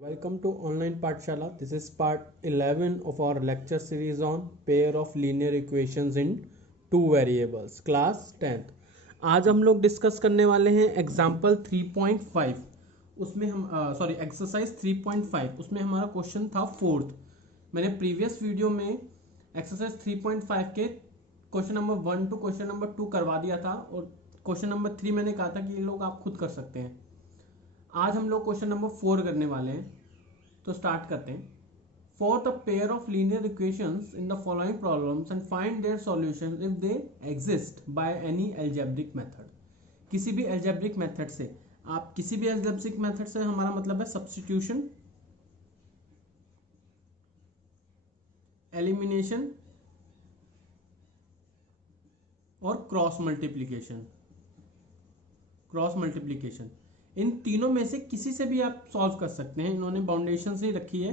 Welcome to Online Pathshala. This is part 11 of our lecture series on pair of linear equations in two variables, class 10th. आज हम लोग discuss करने वाले हैं example 3.5. उसमें हम एक्सरसाइज 3.5 उसमें हमारा क्वेश्चन था फोर्थ. मैंने प्रीवियस वीडियो में एक्सरसाइज 3.5 के question number 1 to question number 2 करवा दिया था और क्वेश्चन नंबर 3 मैंने कहा था कि ये लोग आप खुद कर सकते हैं. आज हम लोग क्वेश्चन नंबर 4 करने वाले हैं. तो स्टार्ट करते हैं. For the pair of linear equations in the following problems and find their solutions if they exist by any algebraic method. किसी भी एल्जेब्रिक मेथड से, आप किसी भी एल्जेब्रिक मेथड से हमारा मतलब है सब्स्टिट्यूशन, एलिमिनेशन और क्रॉस मल्टीप्लिकेशन. इन तीनों में से किसी से भी आप सॉल्व कर सकते हैं. इन्होंने बाउंडेशंस नहीं रखी है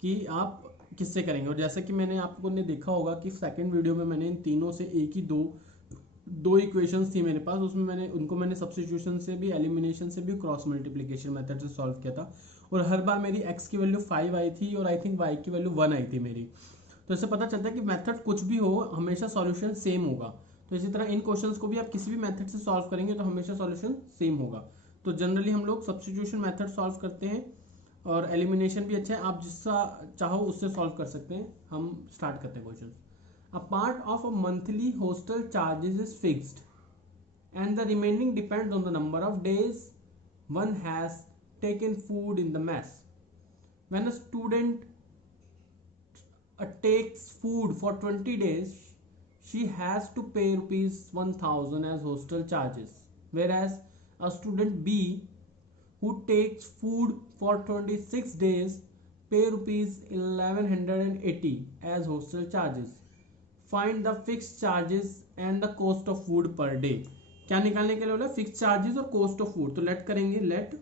कि आप किससे करेंगे. और जैसा कि मैंने आपको ने देखा होगा कि सेकंड वीडियो में मैंने इन तीनों से एक ही दो इक्वेशंस थी मेरे पास, उसमें मैंने सब्स्टिट्यूशन से भी, एलिमिनेशन से भी, क्रॉस मल्टीप्लिकेशन मेथड से सॉल्व किया था. और हर बार मेरी x की वैल्यू 5 आई थी और आई थिंक y की वैल्यू 1 आई थी मेरी. तो इससे पता चलता है कि मेथड कुछ भी हो हमेशा सॉल्यूशन सेम होगा. तो इसी तरह इन क्वेश्चंस को भी आप किसी भी मेथड से सॉल्व करेंगे तो हमेशा सॉल्यूशन सेम होगा. तो जनरली हम लोग सब्स्टिट्यूशन मेथड सॉल्व करते हैं और एलिमिनेशन भी अच्छा है, आप जिसका चाहो उससे सॉल्व कर सकते हैं. हम स्टार्ट करते हैं question. A part of a monthly hostel charges is fixed and the remaining depends on the number of days one has taken food in the mess. When a student takes food for 20 days, she has to pay rupees 1000 as hostel charges, whereas a student B who takes food for 26 days pay rupees 1180 as hostel charges. Find the fixed charges and the cost of food per day. क्या निकालने के लिए बोला? Fix charges और cost of food. तो let करेंगे, let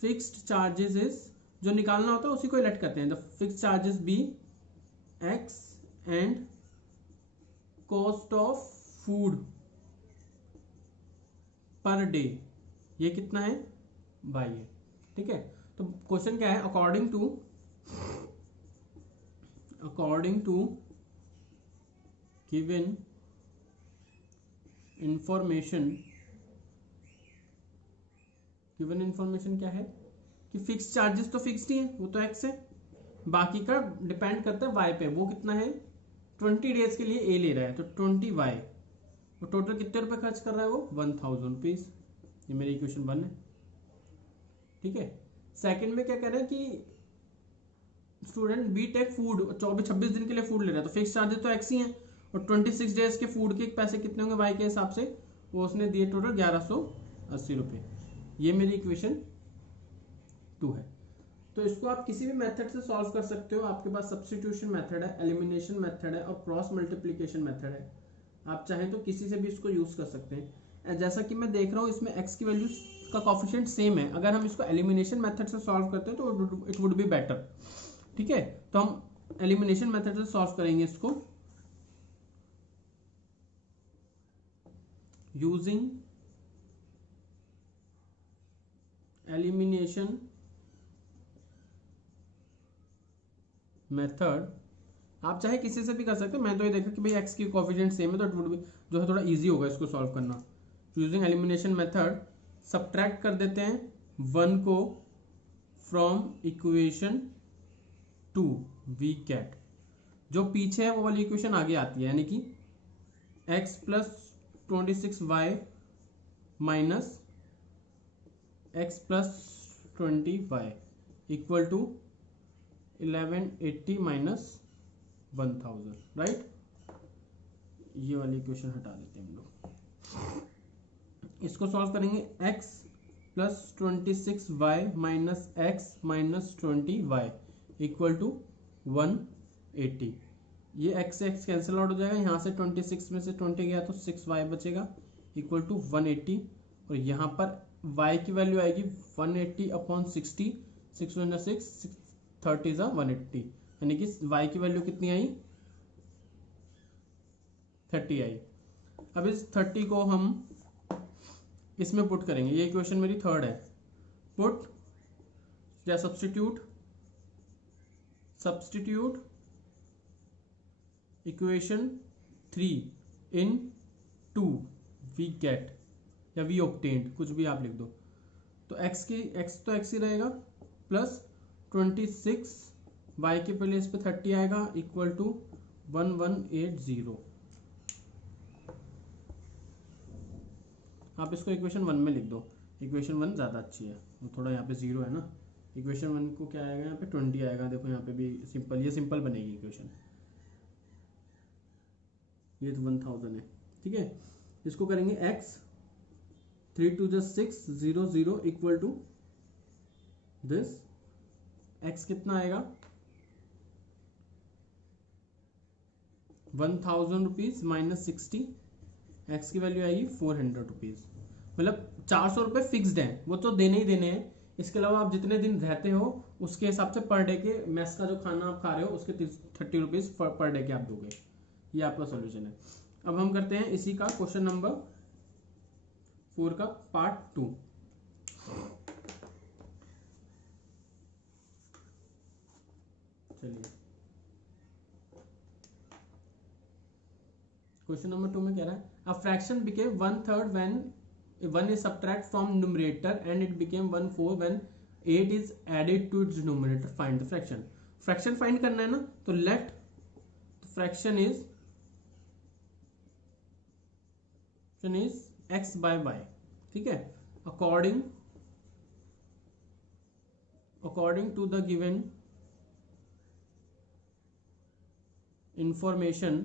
fixed charges is, जो निकालना होता है उसी को लेट करते हैं. The fix charges be x and cost of food per day, ये कितना है? वाई है. ठीक है. तो क्वेश्चन क्या है? अकॉर्डिंग टू गिवन इंफॉर्मेशन क्या है कि फिक्स चार्जेस तो फिक्स्ड ही है, वो तो एक्स है. बाकी का डिपेंड करता है वाई पे. वो कितना है? 20 डेज के लिए ए ले रहा है तो 20 वाई. तो टोटल कितने रुपए खर्च कर रहा है वो? 1000 रुपीज. ये मेरी इक्वेशन 1 है. ठीक है. सेकंड में क्या कह रहे हैं कि स्टूडेंट बी टेक फूड, 24-26 दिन के लिए फूड ले रहा है. तो फिक्स चार्जेस तो एक्स ही है और 26 डेज के फूड के पैसे कितने होंगे वाई के हिसाब से? वो उसने दिए टोटल 1180 रुपये. ये मेरी इक्वेशन 2 है. तो इसको आप किसी भी मेथड से सॉल्व कर सकते हो. आपके पास सब्स्टिट्यूशन मेथड है, एलिमिनेशन मेथड है और क्रॉस मल्टीप्लिकेशन मेथड है. आप चाहें तो किसी से भी इसको यूज कर सकते हैं. जैसा कि मैं देख रहा हूँ इसमें x की वैल्यू का कॉफिशिएंट सेम है. अगर हम इसको एलिमिनेशन मेथड से सॉल्व करते हैं तो इट वुड बी बेटर. ठीक है. तो हम एलिमिनेशन मेथड से सॉल्व करेंगे इसको यूजिंग एलिमिनेशन मेथड. आप चाहे किसी से भी कर सकते हैं. मैं तो ये देखा कि भाई x की कोएफिशिएंट सेम है तो इट वुड बी जो है थोड़ा इजी होगा इसको सॉल्व करना. यूजिंग एलिमिनेशन मेथड सब्ट्रैक्ट कर देते हैं 1 को फ्रॉम इक्वेशन 2 वी कैट. जो पीछे है वो वाली इक्वेशन आगे आती है, यानी कि x plus 26y minus x plus 20y equal to 1180 minus 1000. Right. ये वाली इक्वेशन हटा देते हैं हम लोग. इसको सॉल्व करेंगे x plus 26y minus x minus 20y equal to 180. ये x से x कैंसिल आउट हो जाएगा. यहाँ से 26 में से 20 गया तो 6y बचेगा इक्वल टू 180. और यहाँ पर y की वैल्यू आएगी 180 अपॉन 60. 6 30 180, यानी कि y की वैल्यू कितनी आई? 30 आई. अब इस 30 को हम इसमें पुट करेंगे. ये इक्वेशन मेरी थर्ड है. पुट या substitute equation 3 in 2 we get या वी ऑब्टेन्ड, कुछ भी आप लिख दो। तो x तो x ही रहेगा प्लस 26 y के प्लेस पे 30 आएगा इक्वल टू 1180। आप इसको इक्वेशन 1 में लिख दो, इक्वेशन 1 ज़्यादा अच्छी है, वो थोड़ा यहाँ पे 0 है ना। इक्वेशन 1 को क्या आएगा, यहाँ पे 20 आएगा। देखो यहाँ पे भी सिंपल, ये सिंपल बनेगी इक्वेशन, ये तो 1000 है, ठीक है। इसको करेंगे x 3 2 6 0 0 equal to this, x कितना आएगा 1000 रुपीज माइनस 60, x की वैल्यू आएगी 400 रुपीज। मतलब 400 रुपये फिक्स्ड हैं, वो तो देने ही देने हैं। इसके अलावा आप जितने दिन रहते हो उसके हिसाब से पर डे के मेस का जो खाना आप खा रहे हो उसके 30 रुपीज पर डे के आप दोगे। ये आपका सॉल्यूशन है। अब हम करते हैं इसी का क्वेश्चन नंबर 4 का पार्ट 2। चलिए क्वेश्चन नंबर 2 में कह रहा है a fraction became 1/3 when 1 is subtract from numerator and it became 1/4 when 8 is added to its denominator. Find the fraction. Fraction find करना है ना, तो let fraction is x by y, ठीक है। According to the given information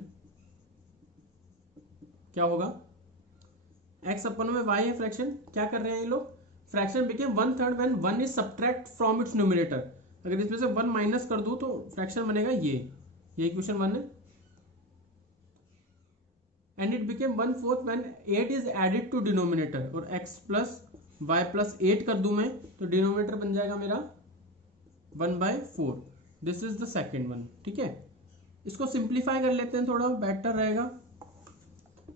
क्या होगा, x अपन में y है फ्रैक्शन। क्या कर रहे हैं ये लोग, fraction became 1/3 when 1 is subtract from its numerator. अगर इसमें से 1 माइनस कर दूं तो फ्रैक्शन बनेगा ये इक्वेशन 1 है। And it became 1/4 when 8 is added to denominator, और x प्लस y प्लस 8 कर दूं मैं तो डिनोमिनेटर बन जाएगा मेरा 1/4। This is the second one, ठीक है। इसको सिंप्लीफाई कर लेते हैं, थोड़ा बेटर रहेगा।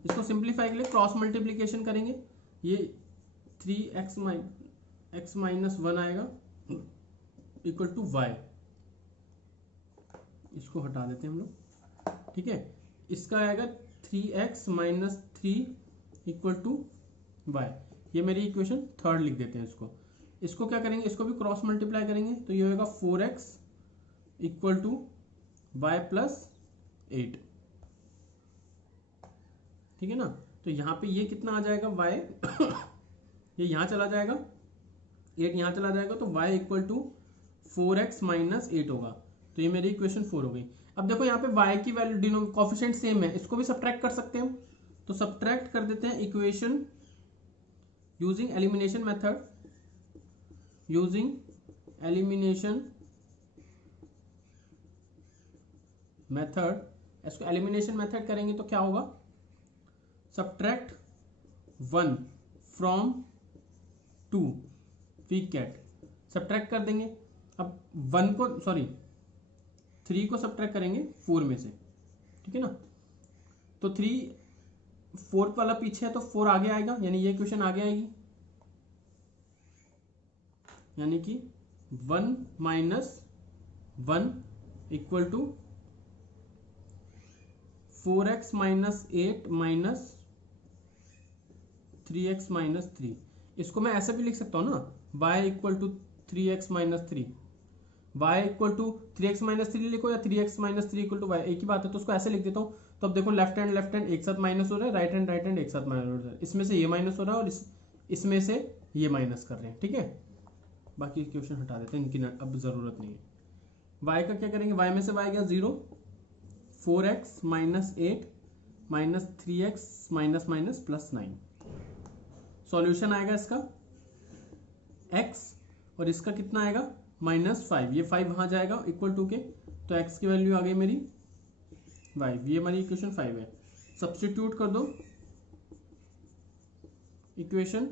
इसको सिंप्लीफाई के लिए क्रॉस मल्टीप्लीकेशन करेंगे, ये 3x माइनस 1 आएगा इक्वल टू y। इसको हटा देते हैं हम लोग, ठीक है। इसका आएगा 3x minus 3 equal to y। ये मेरी इक्वेशन 3 लिख देते हैं इसको क्या करेंगे, इसको भी क्रॉस मल्टीप्लाई करेंगे तो ये होगा 4x equal to y plus 8, ठीक है ना। तो यहाँ पे ये कितना आ जाएगा y ये यहाँ चला जाएगा, 8 यहाँ चला जाएगा, तो y equal to 4x minus 8 होगा। तो ये मेरी इक्वेशन 4 हो गई। अब देखो यहाँ पे y की वैल्यू कोफिशिएंट सेम है, इसको भी सब्ट्रैक्ट कर सकते हैं हम, तो सब्ट्रैक्ट कर देते हैं इक्वेशन यूजिंग एलिमिनेशन मेथड। इसको एलिमिनेशन मेथड करेंगे तो क्या होगा, subtract 1 from 2 we get, subtract कर देंगे। अब 3 को सब्ट्रैक्ट करेंगे 4 में से, ठीक है ना। तो 3 4 वाला पीछे है तो 4 आगे आएगा, यानी ये इक्वेशन आगे आएगी, यानी कि 1 minus 1 equal to 4x minus 8 minus 3x minus 3। इसको मैं ऐसे भी लिख सकता हूँ ना, y equal to 3x minus 3, y equal to 3x minus 3 लिखो या 3x minus 3 equal to y, एक ही बात है। तो उसको ऐसे लिख देता हूँ। तो अब देखो लेफ्ट हैंड एक साथ माइनस हो रहा है, राइट हैंड एक साथ माइनस हो रहा है। इसमें से ये माइनस हो रहा है और इसमें से ये माइनस कर रहे हैं, ठीक है। बाकी इक्वेशन हटा देते हैं, इनकी अब जरूरत नहीं है। y का क्या करेंगे, y में से y गया 0, 4x minus 8 minus 3x minus minus plus 9। Solution आएगा इसका x, और इसका कितना आएगा -5। ये 5 वहां जाएगा इक्वल टू के, तो x की वैल्यू आ गई मेरी y। ये हमारी इक्वेशन 5 है। सब्स्टिट्यूट कर दो इक्वेशन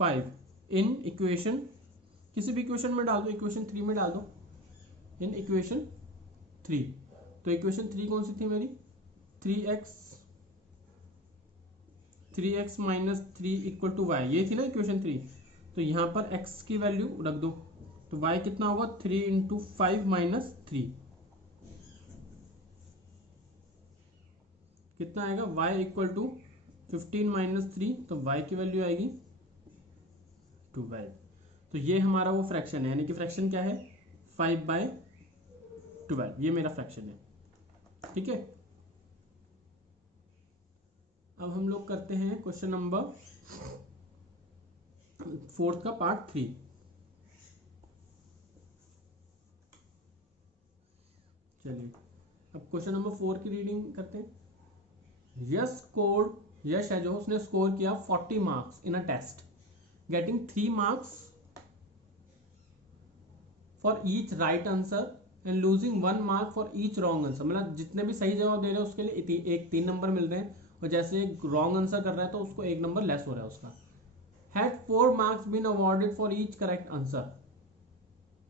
5 इन इक्वेशन, किसी भी इक्वेशन में डाल दो, इक्वेशन 3 में डाल दो, इन इक्वेशन 3। तो इक्वेशन 3 कौन सी थी मेरी, 3x minus 3 equal to y, ये थी ना इक्वेशन 3। तो यहाँ पर x की वैल्यू रख दो तो y कितना होगा 3 इंटू 5 माइनस 3 कितना आएगा y इक्वल टू 15 माइनस 3 तो y की वैल्यू आएगी 12। तो ये हमारा वो फ्रैक्शन है, यानी कि फ्रैक्शन क्या है 5/12, ये मेरा फ्रैक्शन है। ठीक है, अब हम लोग करते हैं क्वेश्चन नंबर 4 का पार्ट 3। चलिए अब क्वेश्चन नंबर 4 की रीडिंग करते हैं। यश है जो उसने स्कोर किया 40 marks in a test, getting 3 marks for each right answer and losing 1 mark for each wrong answer. मतलब जितने भी सही जवाब दे रहे हैं उसके लिए 3 नंबर मिल रहे हैं, और जैसे रॉन्ग आंसर कर रहा है तो उसको 1 नंबर लेस हो रहा है उसका। Had 4 marks been awarded for each correct answer,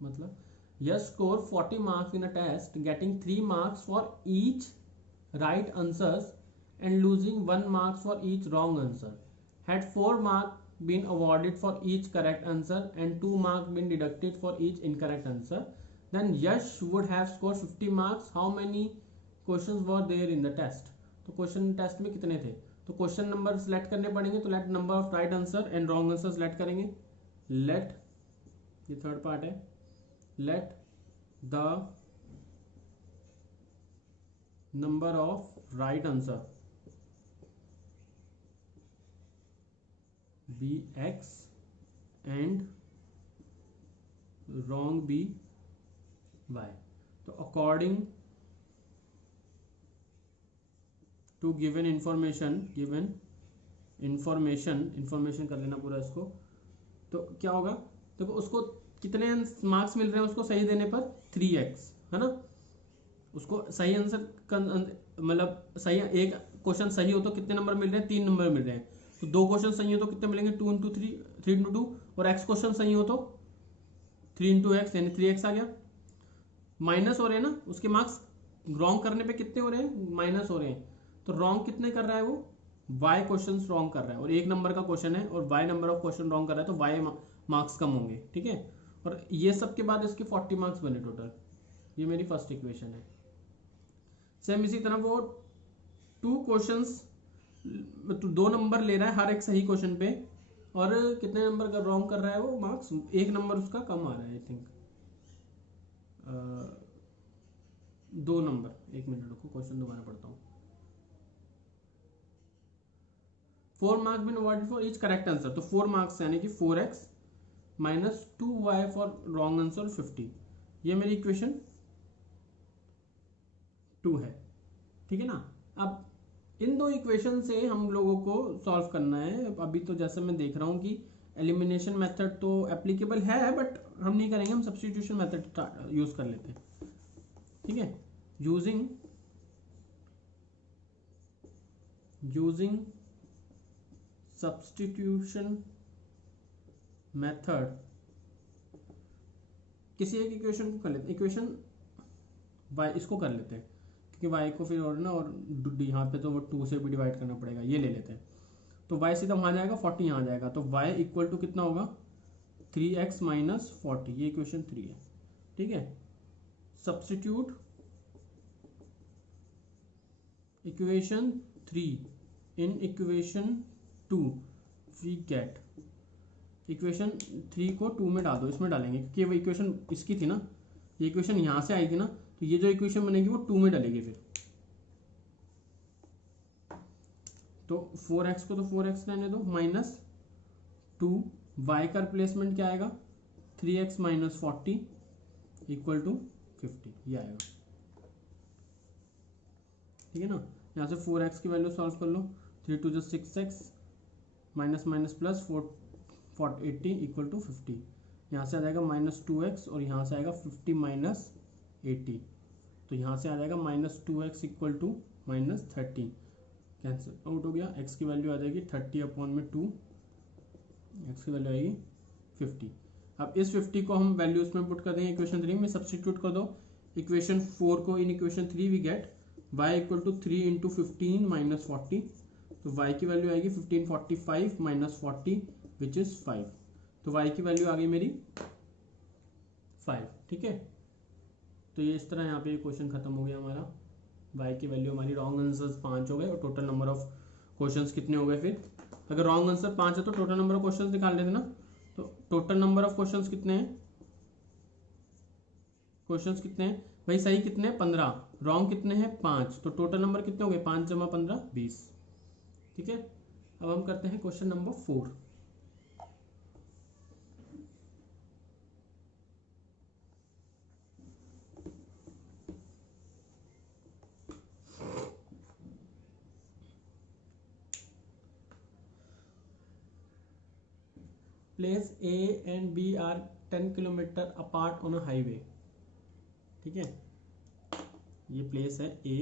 मतलब Yash score 40 marks in a test, getting 3 marks for each right answers and losing 1 marks for each wrong answer. Had 4 marks been awarded for each correct answer and 2 marks been deducted for each incorrect answer, then Yash would have scored 50 marks. How many questions were there in the test? तो question test में कितने थे? तो question number select करने पड़ेंगे, तो let number of right answer and wrong answer select करेंगे। Late, ये थर्ड पार्ट है, let the number of right answer be x and wrong be y. तो according to given information कर लेना पूरा इसको। तो क्या होगा, देखो उसको कितने मार्क्स मिल रहे हैं उसको सही देने पर 3x, है ना। उसको सही आंसर मतलब सही एक क्वेश्चन सही हो तो कितने नंबर मिल रहे हैं, 3 नंबर मिल रहे हैं। तो 2 क्वेश्चन सही हो तो कितने मिलेंगे 2 इंटू 3, 3 इंटू 2, और x क्वेश्चन सही हो तो 3 इंटू एक्स यानी 3x आ गया। माइनस हो रहे हैं ना उसके मार्क्स, रॉन्ग करने पे कितने हो रहे हैं, माइनस हो रहे हैं। तो रॉन्ग कितने कर रहा है वो, y क्वेश्चन रॉन्ग कर रहा है, और 1 नंबर का क्वेश्चन है और y number of question wrong कर रहा है, तो y मार्क्स कम होंगे। ठीक है, और ये सब के बाद इसके 40 मार्क्स बने टोटल। ये मेरी फर्स्ट इक्वेशन है। सेम इसी तरह वो 2 क्वेश्चंस, 2 नंबर ले रहा है हर एक सही क्वेश्चन पे, और कितने नंबर का रॉन्ग कर रहा है वो, मार्क्स 1 नंबर उसका कम आ रहा है। आई थिंक 2 नंबर, 1 मिनट रुको, क्वेश्चन दोबारा पढ़ता हूँ। 4 marks been awarded for each correct answer, तो 4 मार्क्स यानी कि 4x minus 2y for wrong answer 50। ये मेरी इक्वेशन 2 है। ठीक है ना। अब इन 2 इक्वेशन से हम लोगों को सॉल्व करना है। अभी तो जैसे मैं देख रहा हूँ कि एलिमिनेशन मेथड तो एप्लीकेबल है, बट हम नहीं करेंगे, हम सब्स्टिट्यूशन मेथड यूज कर लेते हैं। ठीक है, यूजिंग सब्स्टिट्यूशन मेथड किसी एक इक्वेशन को कर लेते हैं। इक्वेशन y इसको कर लेते हैं, क्योंकि y को फिर और ना, और यहाँ पे तो वो 2 से भी डिवाइड करना पड़ेगा। ये ले लेते हैं, तो y सीधा वहाँ जाएगा, 40 यहाँ जाएगा, तो y इक्वल टू कितना होगा 3x माइनस 40। ये इक्वेशन 3 है। ठीक है, substitute equation 3 in equation 2, we get, equation 3 को 2 में डाल दो, इसमें डालेंगे क्योंकि वो इक्वेशन इसकी थी ना, ये इक्वेशन यहाँ से आई थी ना, तो ये जो इक्वेशन बनेगी वो 2 में डलेगी फिर। तो 4x को तो 4x रहने दो, माइनस 2, y का रिप्लेसमेंट क्या आएगा 3x माइनस 40 इक्वल टू 50, ये आएगा। ठीक है ना, यहाँ से 4x की वैल्यू सॉल्व कर लो, 3 2 6x minus minus plus 80 equal to 50। यहाँ से आ जाएगा माइनस 2x, और यहाँ से आएगा 50 माइनस 80, तो यहाँ से आ जाएगा minus 2x equal to minus 30, cancel out हो गया। x की वैल्यू आ जाएगी 30 अपॉन में 2, x की वैल्यू आएगी 50। अब इस 50 को हम वैल्यूज में पुट कर देंगे, इक्वेशन 3 में सब्स्टिट्यूट कर दो। इक्वेशन 4 को in equation 3 we get y equal to 3 into 15 minus 40, तो y की वैल्यू आएगी 1545 माइनस 40 विच इज 5। तो y की वैल्यू आ गई मेरी 5। ठीक है, तो ये इस तरह यहाँ पे क्वेश्चन खत्म हो गया हमारा। y की वैल्यू हमारी रॉन्ग आंसर्स 5 हो गए और टोटल नंबर ऑफ क्वेश्चंस कितने हो गए फिर? अगर रॉन्ग आंसर 5 है तो टोटल नंबर ऑफ क्वेश्चंस निकाल लेते ना। तो टोटल नंबर ऑफ क्वेश्चंस कितने हैं? क्वेश्चंस कितने हैं भाई? सही कितने हैं? 15। रॉन्ग कितने हैं? 5। तो टोटल नंबर कितने हो गए? 5 जमा 15 20। ठीक है, अब हम करते हैं question number 4। Place A and B are 10 kilometre apart on a highway. ठीक है, ये प्लेस है A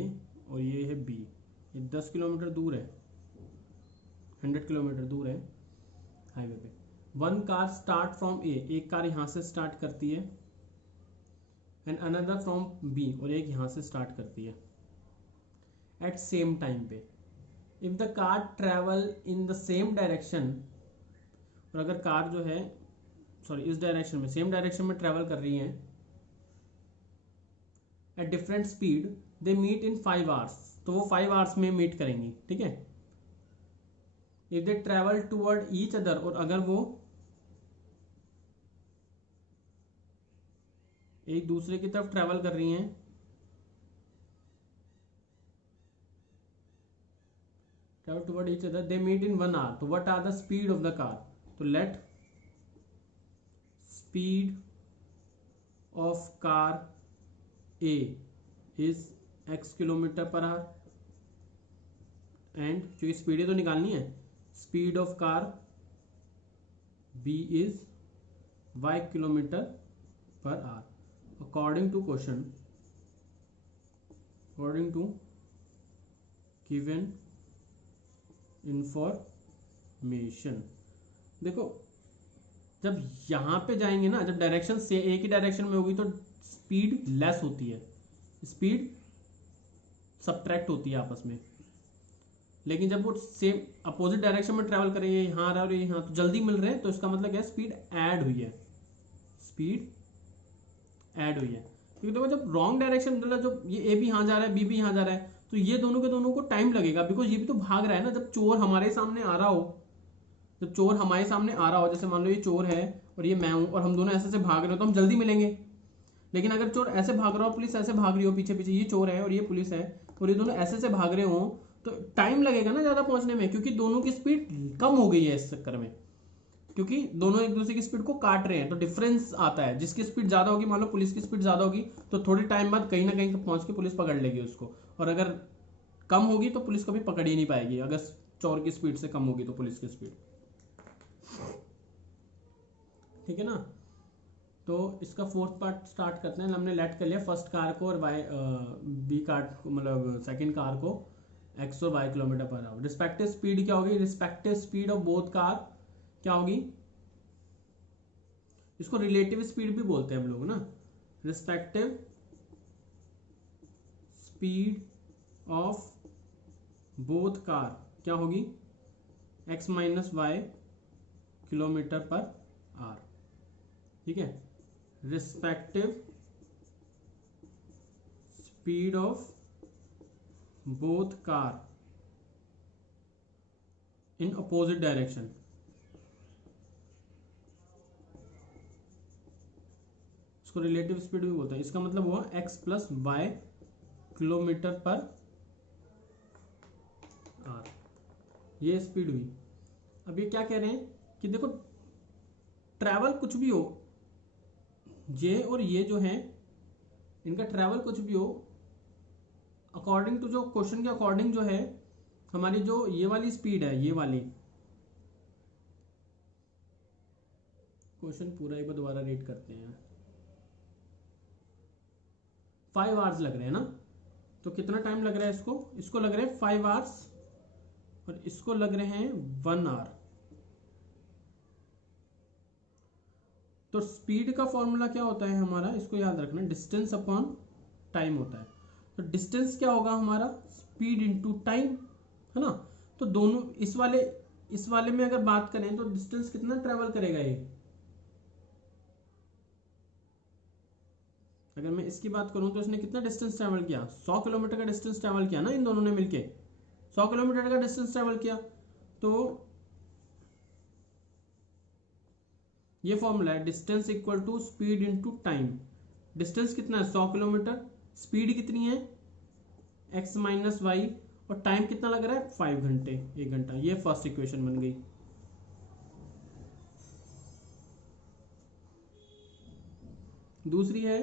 और ये है B। ये 10 किलोमीटर दूर है, 100 किलोमीटर दूर है हाईवे पे। One car start from A, एक कार यहाँ से स्टार्ट करती है, एंड अनदर फ्रॉम B, और एक यहाँ से स्टार्ट करती है एट सेम टाइम पे। If the car travel in the same direction, और अगर कार जो है इस डायरेक्शन में, सेम डायरेक्शन में ट्रेवल कर रही है at different speed, they meet in 5 hours, तो वो 5 आवर्स में मीट करेंगी। ठीक है, if they travel toward each other, और अगर वो एक दूसरे की तरफ ट्रेवल कर रही हैं, travel toward each other, they meet in 1 hour, तो what are the speed of the car? तो let speed of car A is x kilometre per hour, and जो स्पीड है तो निकालनी है, speed of car B is y kilometre per hour according to question, according to given information. देखो, जब यहाँ पे जाएंगे ना, जब डायरेक्शन से एक ही डायरेक्शन में होगी तो स्पीड लेस होती है, स्पीड सबट्रैक्ट होती है आपस में। लेकिन जब वो सेम अपोजिट डायरेक्शन में ट्रेवल करेंगे, यहाँ आ रहा है और यहाँ, तो जल्दी मिल रहे हैं, तो इसका मतलब क्या है? स्पीड ऐड हुई है, स्पीड ऐड हुई है। क्योंकि देखो, जब रॉन्ग डायरेक्शन, मतलब जो ये ए भी यहाँ जा रहा है, बी भी यहाँ जा रहा है, तो ये दोनों के दोनों को टाइम लगेगा, बिकॉज ये भी तो भाग रहा है ना। जब चोर हमारे सामने आ रहा हो, जब चोर हमारे सामने आ रहा हो, जैसे मान लो ये चोर है और ये मैं हूं, और हम दोनों ऐसे से भाग रहे हो, तो हम जल्दी मिलेंगे। लेकिन अगर चोर ऐसे भाग रहा हो, पुलिस ऐसे भाग रही हो पीछे पीछे, ये चोर है और ये पुलिस है, और ये दोनों ऐसे से भाग रहे हो, तो टाइम लगेगा ना ज्यादा पहुंचने में, क्योंकि दोनों की स्पीड कम हो गई है इस चक्कर में, क्योंकि दोनों एक दूसरे की स्पीड को काट रहे हैं, तो डिफरेंस आता है। जिसकी स्पीड ज्यादा होगी, मान लो पुलिस की स्पीड ज्यादा होगी, तो थोड़ी टाइम बाद कहीं ना कहीं पहुंच के पुलिस पकड़ लेगी उसको, और अगर कम होगी तो पुलिस कभी पकड़ ही नहीं पाएगी, अगर चोर की स्पीड से कम होगी तो पुलिस की स्पीड। ठीक है ना, तो इसका फोर्थ पार्ट स्टार्ट करते हैं। हमने लेट कर लिया फर्स्ट कार को और वाई बी कार को, मतलब सेकंड कार को x और y kilometre per our. Respective speed क्या होगी? Respective speed of both car क्या होगी? इसको रिलेटिव स्पीड भी बोलते हैं हम लोग ना। Respective speed of both car क्या होगी? x minus y kilometre per hour. ठीक है, respective speed of both car in opposite direction. इसको रिलेटिव स्पीड भी बोलते हैं। इसका मतलब हुआ x plus y kilometre per hour, ये स्पीड हुई। अब ये क्या कह रहे हैं कि देखो, ट्रैवल कुछ भी हो, ये और ये जो है, इनका ट्रैवल कुछ भी हो, अकॉर्डिंग टू जो क्वेश्चन के अकॉर्डिंग जो है, हमारी जो ये वाली स्पीड है, ये वाली, क्वेश्चन पूरा एक बार दोबारा रीड करते हैं। 5 आवर्स लग रहे हैं ना, तो कितना टाइम लग रहा है इसको? इसको लग रहे हैं 5 आवर्स और इसको लग रहे हैं 1 आवर। तो स्पीड का फॉर्मूला क्या होता है हमारा? इसको याद रखना, डिस्टेंस अपॉन टाइम होता है। तो डिस्टेंस क्या होगा हमारा? स्पीड इनटू टाइम, है ना। तो दोनों इस वाले में अगर बात करें तो डिस्टेंस कितना ट्रेवल करेगा ये? अगर मैं इसकी बात करूं तो इसने कितना डिस्टेंस ट्रैवल किया, 100 किलोमीटर का डिस्टेंस ट्रैवल किया ना इन दोनों ने मिलके, 100 किलोमीटर का डिस्टेंस ट्रैवल किया। तो ये फॉर्मूला है distance equal to speed into time. Distance कितना है 100 किलोमीटर, स्पीड कितनी है x माइनस वाई, और टाइम कितना लग रहा है 5 घंटे, 1 घंटा। ये फर्स्ट इक्वेशन बन गई। दूसरी है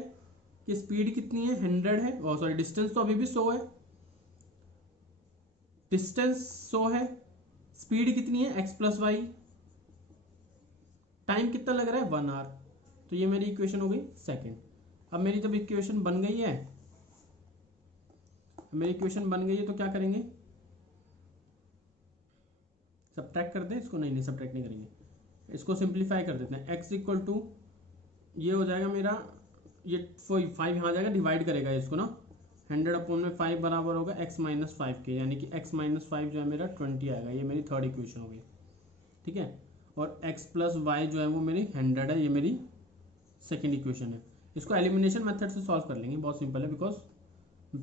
कि स्पीड कितनी है 100 है, और सॉरी डिस्टेंस तो अभी भी 100 है, डिस्टेंस 100 है, स्पीड कितनी है x प्लस वाई, टाइम कितना लग रहा है 1 आवर। तो ये मेरी इक्वेशन हो गई सेकंड। अब मेरी जब इक्वेशन बन गई है, मेरी इक्वेशन बन गई है तो क्या करेंगे, सब्ट्रैक्ट कर दें इसको, नहीं सब्ट्रैक्ट नहीं करेंगे, इसको सिंप्लीफाई कर देते हैं। x इक्वल टू ये हो जाएगा मेरा, ये 5 यहाँ जाएगा, डिवाइड करेगा इसको ना, 100 अपॉन में 5 बराबर होगा x माइनस 5 के, यानी कि x माइनस 5 जो है मेरा 20 आएगा। ये मेरी थर्ड इक्वेशन हो गई, ठीक है। और x प्लस वाई जो है वो मेरी 100 है, ये मेरी सेकेंड इक्वेशन है। इसको एलिमिनेशन मेथड से सॉल्व कर लेंगे, बहुत सिंपल है बिकॉज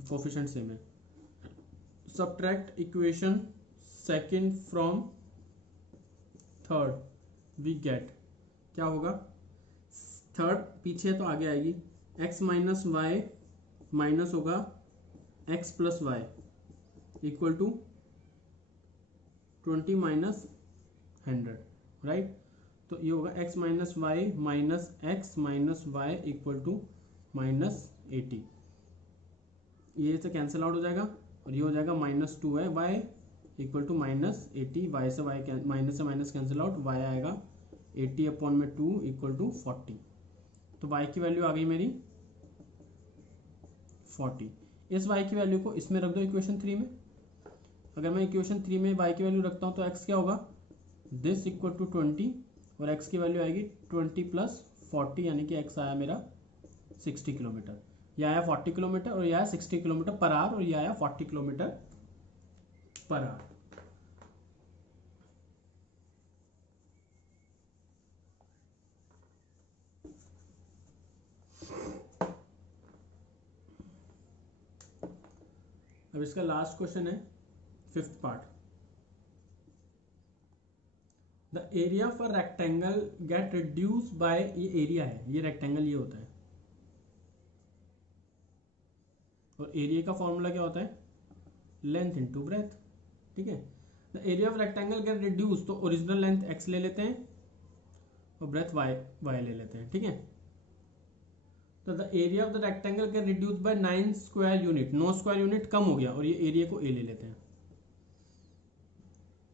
कोफिशिएंट सेम है। Subtract equation second from third, we get, क्या होगा, थर्ड पीछे तो आगे आएगी, x माइनस वाई माइनस होगा x plus y equal to 20 minus 100, right. तो ये होगा x minus y minus x minus y equal to minus 80। ये से कैंसिल आउट हो जाएगा और ये हो जाएगा -2 है y equal to minus 80, y से वाई माइनस से माइनस कैंसिल आउट, y आएगा 80 अपॉन में 2 इक्वल टू 40। तो y की वैल्यू आ गई मेरी 40। इस y की वैल्यू को इसमें रख दो इक्वेशन 3 में। अगर मैं इक्वेशन 3 में y की वैल्यू रखता हूँ तो x क्या होगा, दिस इक्वल टू 20, और x की वैल्यू आएगी 20 प्लस 40, यानी कि x आया मेरा 60 किलोमीटर। यह आया 40 किलोमीटर और यह आया 60 किलोमीटर पर आवर, और यह आया 40 किलोमीटर पर आवर। अब इसका लास्ट क्वेश्चन है, fifth part. The area for rectangle get reduce bye, ये एरिया है, ये रेक्टेंगल ये होता है, और एरिया का फॉर्मूला क्या होता है, लेंथ इनटू ब्रेथ, ठीक है। The area of rectangle get reduce, तो ओरिजिनल लेंथ x ले लेते हैं और ब्रेथ y ले लेते हैं, ठीक है। तो the area of the rectangle get reduce by 9 square unit, 9 square unit कम हो गया, और ये एरिया को a ले लेते हैं।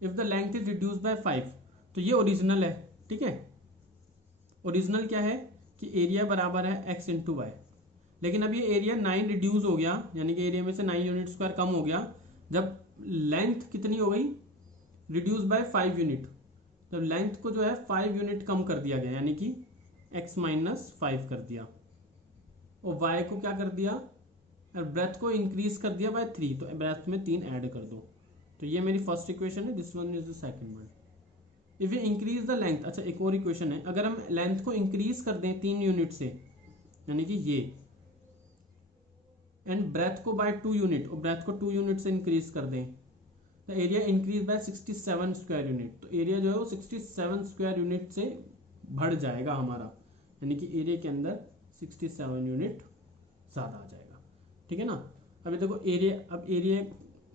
If the length is reduce by 5, तो ये ओरिजिनल है, ठीक है। ओरिजिनल क्या है कि एरिया बराबर है x इंटू वाई, लेकिन अब ये एरिया 9 रिड्यूस हो गया, यानी कि एरिया में से 9 यूनिट स्क्वायर कम हो गया। जब लेंथ कितनी हो गई, रिड्यूस बाय 5 यूनिट, जब लेंथ को जो है 5 यूनिट कम कर दिया गया, यानी कि x माइनस 5 कर दिया, और y को क्या कर दिया, और ब्रेथ को इंक्रीज कर दिया बाय 3, तो ब्रेथ में 3 ऐड कर दो। तो ये मेरी फर्स्ट इक्वेशन है, this one is the second one. If you increase the length, अच्छा एक और इक्वेशन है, अगर हम लेंथ को इंक्रीज कर दें 3 यूनिट से, यानी कि ये, एंड ब्रेथ को बाय 2 यूनिट, और ब्रेथ को 2 यूनिट से इंक्रीज कर दें, तो area increase by 67 square unit, तो एरिया जो है वो 67 स्क्वायर यूनिट से बढ़ जाएगा हमारा, यानी कि एरिया के अंदर 67 यूनिट ज़्यादा आ जाएगा, ठीक है ना। अभी देखो एरिया, अब एरिया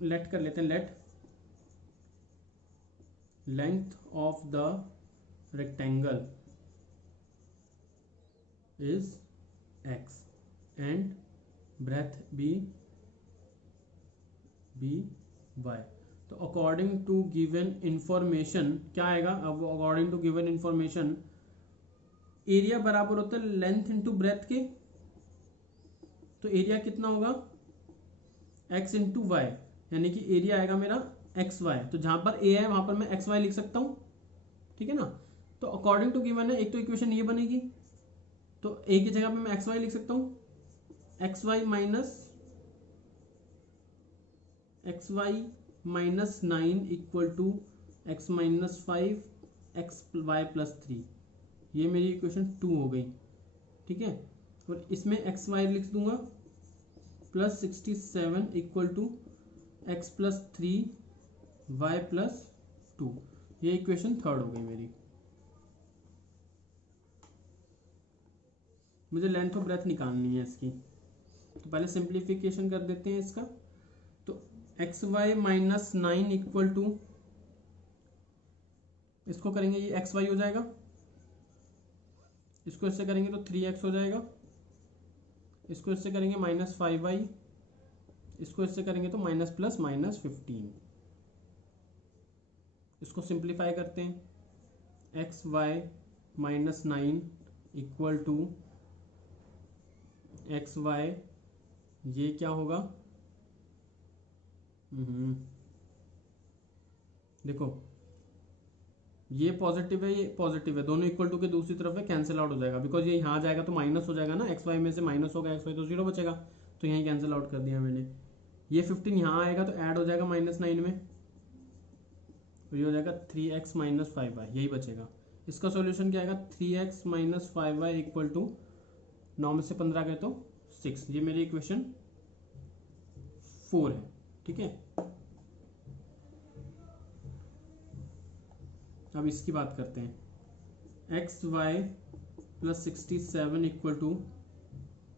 लेट कर लेते हैं, let length of the rectangle is x and breadth be y। तो अकॉर्डिंग टू गिवन इंफॉर्मेशन क्या आएगा, अब according to given information area बराबर होता है लेंथ इंटू ब्रेथ के, तो एरिया कितना होगा x इंटू वाई, यानी कि एरिया आएगा मेरा एक्स वाई। तो जहां पर a है वहां पर मैं एक्स वाई लिख सकता हूं, ठीक है ना। तो अकॉर्डिंग टू गिवन है, एक तो इक्वेशन ये बनेगी, तो a की जगह पे मैं एक्स वाई लिख सकता हूं, x y minus 9 equal to x minus 5 x y plus 3। ये मेरी इक्वेशन 2 हो गई, ठीक है। और इसमें एक्स वाई लिख दूंगा plus 67 equal to x plus 3 y plus 2। ये इक्वेशन थर्ड हो गई मेरी। मुझे लेंथ ऑफ ब्रेथ निकालनी है इसकी, तो पहले सिंप्लीफिकेशन कर देते हैं इसका। तो x y minus 9 equal to, इसको करेंगे ये एक्स वाई हो जाएगा, इसको इससे करेंगे तो 3x हो जाएगा, इसको इससे करेंगे माइनस 5y, इसको इससे करेंगे तो माइनस प्लस माइनस 15। इसको सिंप्लीफाई करते हैं। X y minus 9 equal to x y, ये क्या होगा, देखो ये पॉजिटिव है ये पॉजिटिव है, दोनों इक्वल टू के दूसरी तरफ है, कैंसिल आउट हो जाएगा, बिकॉज ये यहाँ जाएगा तो माइनस हो जाएगा ना, एक्स वाई में से माइनस होगा, एक्स वाई तो 0 बचेगा, तो यहीं कैंसिल आउट कर दिया मैंने। ये 15 यहाँ आएगा तो ऐड हो जाएगा माइनस 9 में, तो ये हो जाएगा 3x माइनस 5y, यही बचेगा। इसका सॉल्यूशन क्या आएगा, 3x minus 5y equal to 9 में से 15 गए तो 6। ये मेरी इक्वेशन 4 है। ठीक है, अब इसकी बात करते हैं। X y plus 67 equal to,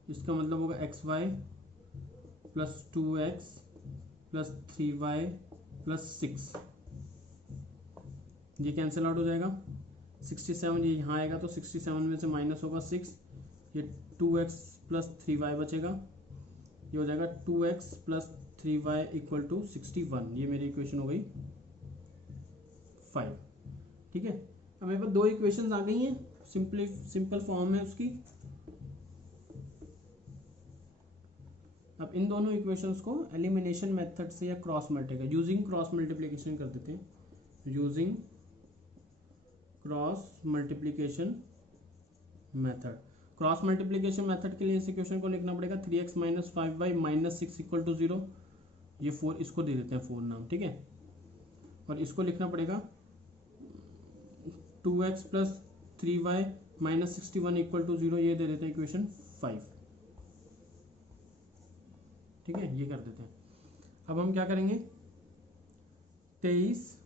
इसका मतलब होगा x y plus 2x plus 3y plus 6, ये कैंसिल आउट हो जाएगा। 67 ये यहाँ आएगा तो 67 में से माइनस होगा 6, ये 2x प्लस 3y बचेगा, ये हो जाएगा 2x plus 3y equal to 61। ये मेरी इक्वेशन हो गई 5। ठीक है, अब मेरे पास दो इक्वेशंस आ गई हैं, सिंपल फॉर्म है उसकी। अब इन दोनों इक्वेशंस को एलिमिनेशन मेथड से या cross multiplication, using cross multiplication कर देते हैं। Using cross multiplication method, cross multiplication method के लिए इस इक्वेशन को लिखना पड़ेगा 3x minus 5y minus 6 equal to 0। ये 4, इसको दे देते हैं 4 नाम। ठीक है, और इसको लिखना पड़ेगा 2x plus 3y minus 61 equal to 0, ये दे देते हैं इक्वेशन 5। ठीक है, ये कर देते हैं। अब हम क्या करेंगे, 23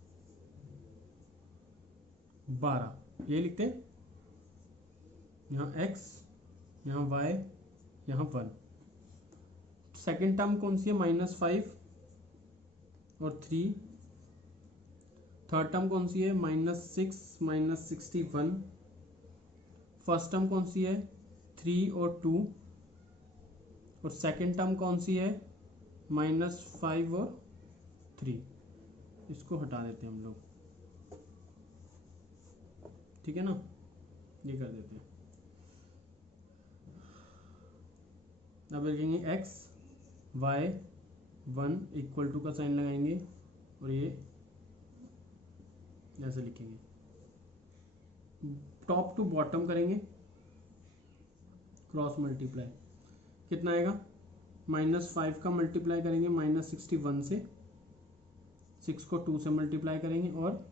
12 ये लिखते हैं, यहाँ x यहाँ y यहाँ 1। सेकेंड टर्म कौन सी है, माइनस 5 और 3। थर्ड टर्म कौन सी है, माइनस 6 माइनस 61। फर्स्ट टर्म कौन सी है, 3 और 2। और सेकेंड टर्म कौन सी है, माइनस 5 और 3। इसको हटा देते हैं हम लोग। ठीक है ना, ये कर देते हैं। अब लिखेंगे x y 1 इक्वल टू का साइन लगाएंगे और ये ऐसे लिखेंगे, टॉप टू बॉटम करेंगे, क्रॉस मल्टीप्लाई कितना आएगा, माइनस 5 का मल्टीप्लाई करेंगे माइनस 61 से, 6 को 2 से मल्टीप्लाई करेंगे और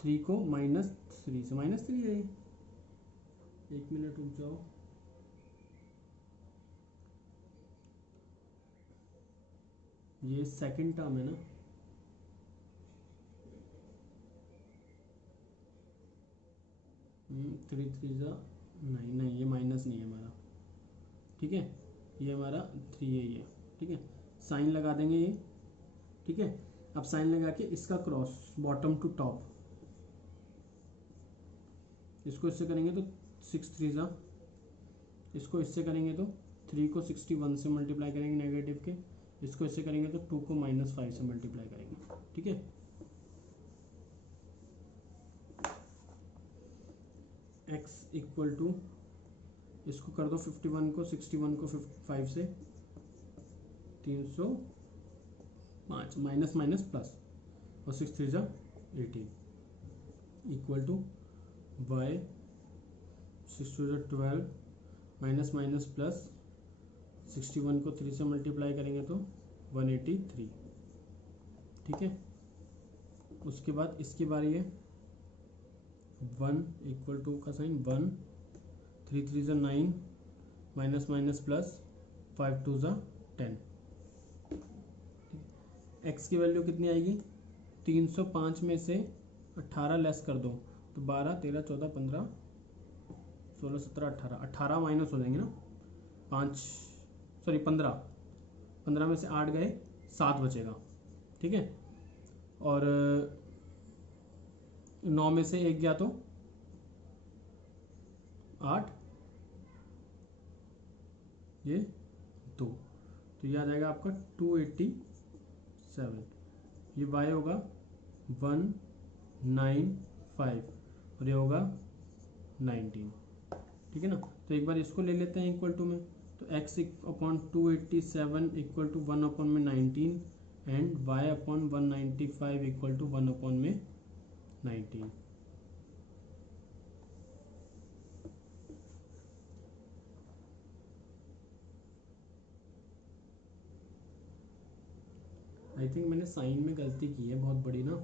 3 को माइनस 3 से। माइनस 3 है, 1 मिनट रुक जाओ, ये सेकंड टर्म है ना, थ्री थ्री जा नहीं ये माइनस नहीं है हमारा। ठीक है, ये हमारा 3 है ये। ठीक है, साइन लगा देंगे ये। ठीक है, अब साइन लगा के इसका क्रॉस बॉटम टू टॉप, इसको इससे करेंगे तो 6 3 जा, इसको इससे करेंगे तो 3 को 61 से मल्टीप्लाई करेंगे नेगेटिव के, इसको इससे करेंगे तो 2 को माइनस 5 से मल्टीप्लाई करेंगे। ठीक है, x इक्वल टू, इसको कर दो 51 को 61 को 5 से 305 माइनस माइनस प्लस और 6 3 जा 18 इक्वल टू y 6 2 जा 12 माइनस माइनस प्लस 61 को 3 से मल्टीप्लाई करेंगे तो 183। ठीक है, उसके बाद इसकी बारी है 1 इक्वल टू का साइन 1 3 3 जा 9 माइनस माइनस प्लस, 5 2 ज़ा 10। एक्स की वैल्यू कितनी आएगी, 305 में से 18 लेस कर दो तो 12 13 14 15 16 17 18, 18 माइनस हो जाएंगे ना, 15 में से 8 गए, 7 बचेगा, ठीक है। और 9 में से 1 गया तो 8, ये 2, तो ये आ जाएगा आपका 287। ये y होगा 195 और ये होगा 19, ठीक है ना। तो एक बार इसको ले लेते हैं इक्वल टू में, तो x upon 287 equal to 1 upon में 19 and y upon 195 equal to 1 upon में 19। आई थिंक मैंने साइन में गलती की है बहुत बड़ी ना,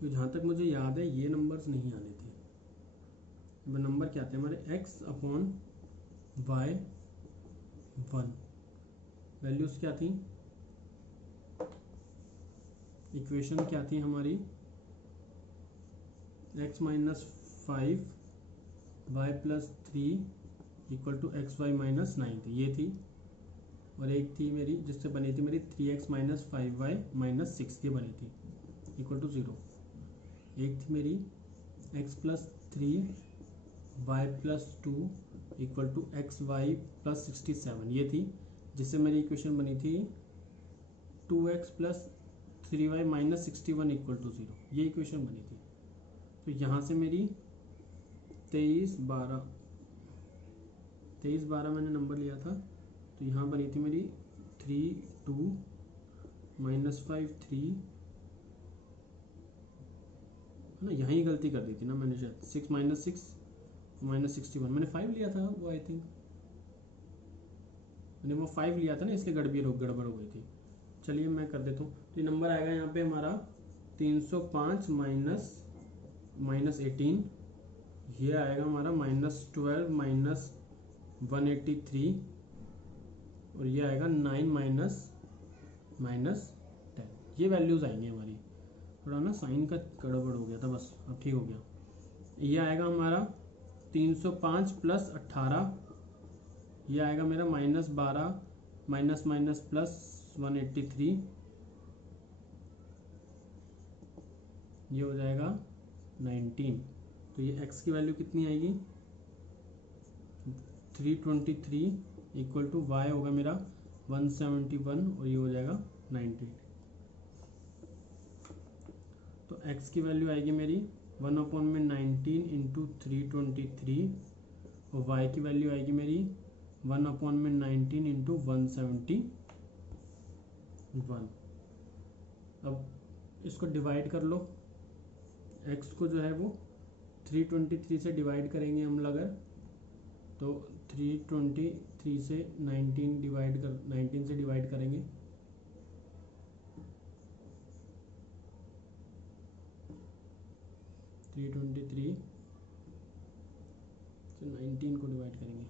तो जहाँ तक मुझे याद है ये नंबर्स नहीं आने थे। अब नंबर क्या थे हमारे, x अपॉन y 1, वैल्यूज क्या थी, इक्वेशन क्या थी हमारी, x minus 5 y plus 3 equal to x y minus 9 थी, ये थी। और एक थी मेरी जिससे बनी थी मेरी 3x माइनस 5y माइनस 6 की बनी थी इक्वल टू 0। एक थी मेरी x plus 3y plus 2 equal to x y plus 67, ये थी जिससे मेरी इक्वेशन बनी थी 2x plus 3y minus 61 equal to 0, ये इक्वेशन बनी थी। तो यहाँ से मेरी 23 12 मैंने नंबर लिया था, तो यहाँ बनी थी मेरी 3 2 माइनस 5 3, है ना, यहाँ ही गलती कर दी थी ना मैंने शायद, 6 माइनस 6 माइनस 61, मैंने 5 लिया था वो, आई थिंक मैंने वो 5 लिया था ना, इसलिए गड़बड़ हो गई थी। चलिए मैं कर देता हूँ, तो ये नंबर आएगा यहाँ पे हमारा 305 माइनस 18, ये आएगा हमारा -12 माइनस 183 और ये आएगा 9 माइनस 10, ये वैल्यूज़ आएंगी हमारी। थोड़ा ना साइन का गड़बड़ हो गया था, बस अब ठीक हो गया। ये आएगा हमारा 305 प्लस 18, ये आएगा मेरा -12 माइनस माइनस प्लस 183, ये हो जाएगा 19। तो ये x की वैल्यू कितनी आएगी, 323 इक्वल टू y होगा मेरा 171 और ये हो जाएगा 90। तो x की वैल्यू आएगी मेरी 1 अपॉन में 19 इंटू 323 और y की वैल्यू आएगी मेरी 1 अपॉन में 19 इंटू 171। अब इसको डिवाइड कर लो, x को जो है वो 323 से डिवाइड करेंगे हम अगर, तो 323 से 19 से डिवाइड करेंगे, से 19 को डिवाइड करेंगे,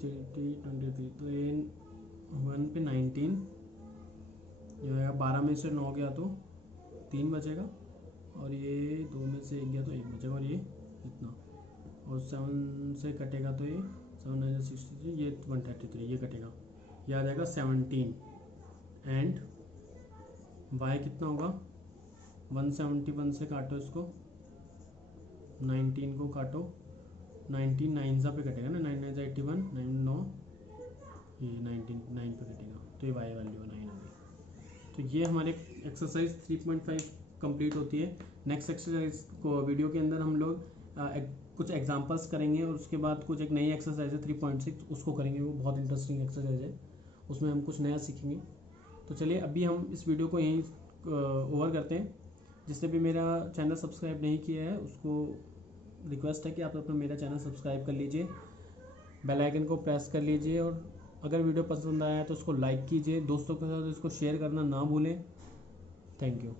तो ये 1 पे 19, जो है 12 में से 9 गया तो 3 बचेगा और ये 2 में से 1 गया तो 1 बचेगा और ये इतना, और 7 से कटेगा तो ये 7 9 63, ये 133, ये कटेगा, ये आ जाएगा 17 एंड y कितना होगा, 171 से काटो इसको, 19 को काटो, 19 9 पे कटेगा ना, 9 9 81, 9 9 ये 19 9 पे कटेगा, तो ये y वैल्यू 9 होगी। तो ये हमारे एक्सरसाइज 3.5 कंप्लीट होती है। नेक्स्ट एक्सरसाइज को वीडियो के अंदर हम लोग कुछ एग्जांपल्स करेंगे और उसके बाद कुछ एक नई एक्सरसाइज है 3.6, उसको करेंगे, वो बहुत इंटरेस्टिंग एक्सरसाइज है, उसमें हम कुछ नया सीखेंगे। तो चलिए अभी हम इस वीडियो को यहीं ओवर करते हैं। जिसने भी मेरा चैनल सब्सक्राइब नहीं किया है उसको रिक्वेस्ट है कि आप अपना मेरा चैनल सब्सक्राइब कर लीजिए, बेल आइकन को प्रेस कर लीजिए और अगर वीडियो पसंद आया है तो उसको लाइक कीजिए, दोस्तों के साथ इसको शेयर करना ना भूलें। Thank you.